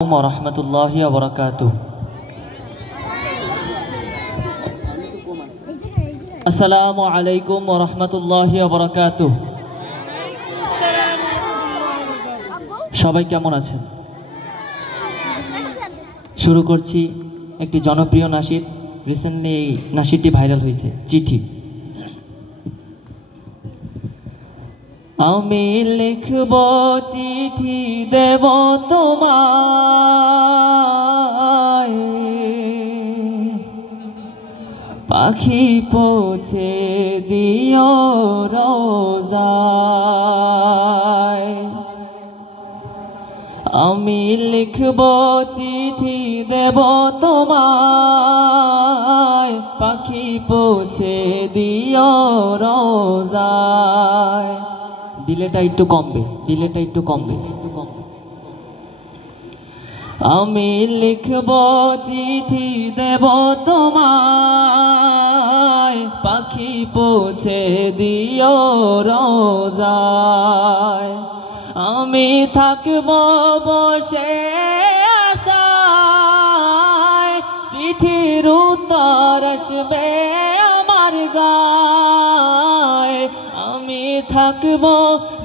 ওয়া বারাকাতুহু। আসসালামু আলাইকুম ওয়া রাহমাতুল্লাহি ওয়া বারাকাতুহু। সবাই কেমন আছেন? শুরু করছি একটি জনপ্রিয় নাশিদ। রিসেন্টলি এই নাশিদটি ভাইরাল হয়েছে, চিঠি। আমি লিখব চিঠি দেব তোমায়, পাখি পৌঁছে দিও রোজায়। আমি লিখব চিঠি দেব তোমায়, পাখি পৌঁছে দিও রোজায়। ডিলেটা একটু কমবে, ডিলেটা একটু কমবে। আমি লিখব চিঠি দেব তোমায়, পাখি পৌঁছে দিও রোজায়। আমি থাকব বসে আশায়, চিঠির উত্তর আসবে আমার গায়। আমি থাকব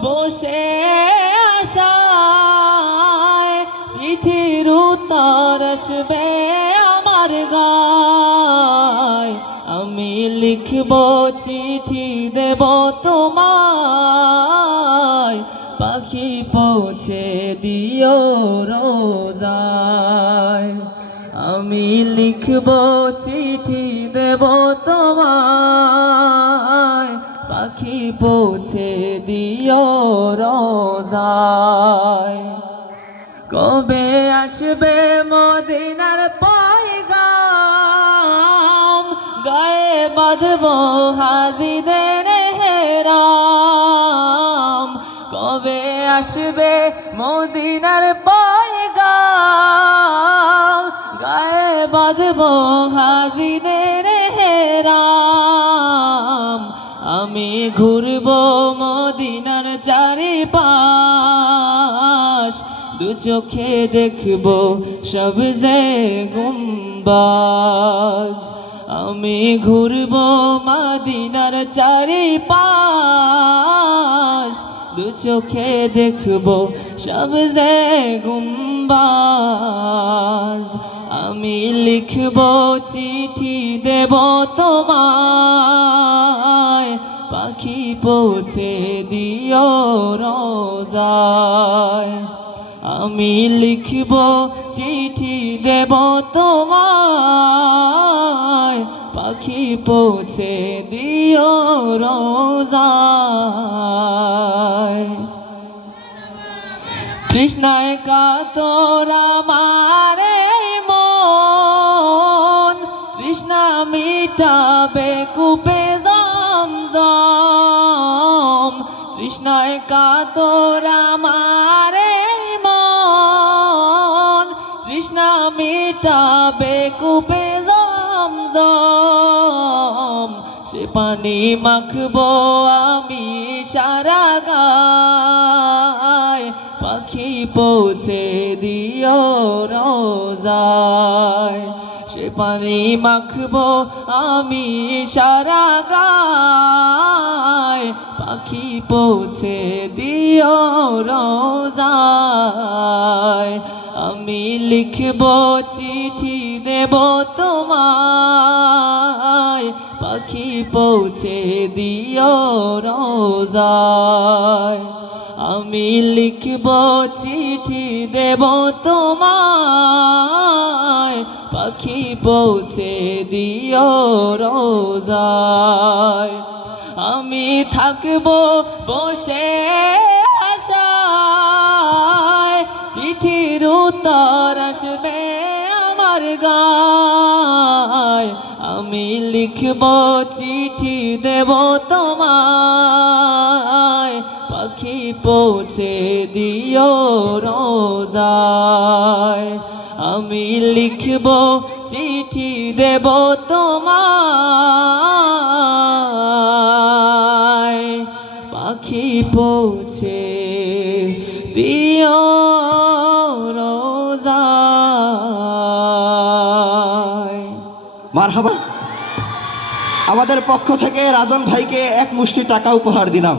বসে আশায়, চিঠির উত্তর আসবে আমার গায়। আমি লিখব চিঠি দেব তোমায়, পাখি পৌঁছে দিও রোজায়। আমি লিখব চিঠি দেব তোমায়, পাখি পৌঁছে দিও রোজায়। কবে আসবে মদিনার পয়গাম, গায়ে বাঁধব হাজিদের হেরাম। কবে আসবে মদিনার পয়গাম, গায়ে বাঁধব হাজিদের হেরাম। আমি ঘুরব মদিনার চারিপাশ, দু চোখে দেখব সবজে গুম্বাজ। আমি ঘুরব মদিনার চারিপাশ, দু চোখে দেখব সবজে গুম্বাজ। আমি লিখব চিঠি দেব তোমায়, পাখি পৌঁছে দিও রোজায়। আমি লিখব চিঠি দেব তোমায়, পাখি পৌঁছে দিও রোজায়। তৃষ্ণায় কাতর আমার মন, তৃষ্ণা মিটাবে কূপে জমজম। তৃষ্ণায় কাতর আমার মন, তৃষ্ণা মিটাবে কূপে জমজম। সে পানি মাখবো আমি সারা গায়, পাখি পৌঁছে দিও রোজায়। সে পানি মাখবো আমি সারা গায়, পাখি পৌঁছে দিও রোজায়। আমি লিখব চিঠি দেব তোমায়, পাখি পৌঁছে দিও রোজায়। আমি লিখব চিঠি দেব তোমায়, পাখি পৌঁছে দিও রোজায়। আমি থাকব বসে আশায়, চিঠির উত্তর আসবে আমার গায়। আমি লিখব চিঠি দেব তোমায়, পাখি পৌঁছে দিও রোজায়। আমি লিখব চিঠি দেব তোমায়, পাখি পৌঁছে দিও রোজায়। মারহাবা। আমাদের পক্ষ থেকে রাজন ভাইকে এক মুষ্টি টাকা উপহার দিলাম।